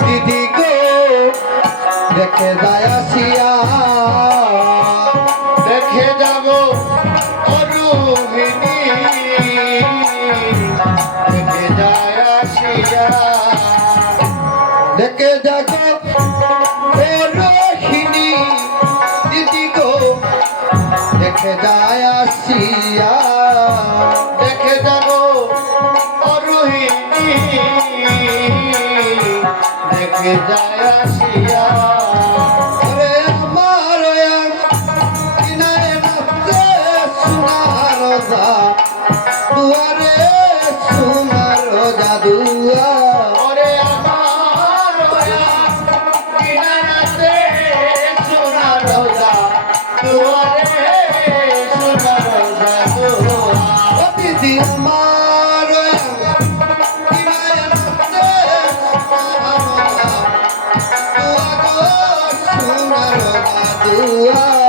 দিদি গো দেখে যায় আসিয়া দেখে যাব অরুহিণী দেখে যায় আসিয়া দেখে যাগো রোহিণী দিদি গো দেখে যায় আসিয়া দেখে যাব অরুহিণী দেখে যায় আসিয়া ওরে আমার কিনারে নাচে সোনার রোজা দুয়ারে সোনার রোজা দুয়া ওরে আমার কিনারাতে সোনা রোজা দুয়ারে সোনা রোজা দুয়া দিদি আমার কিনারে নাচে সোনার রোজা দুয়া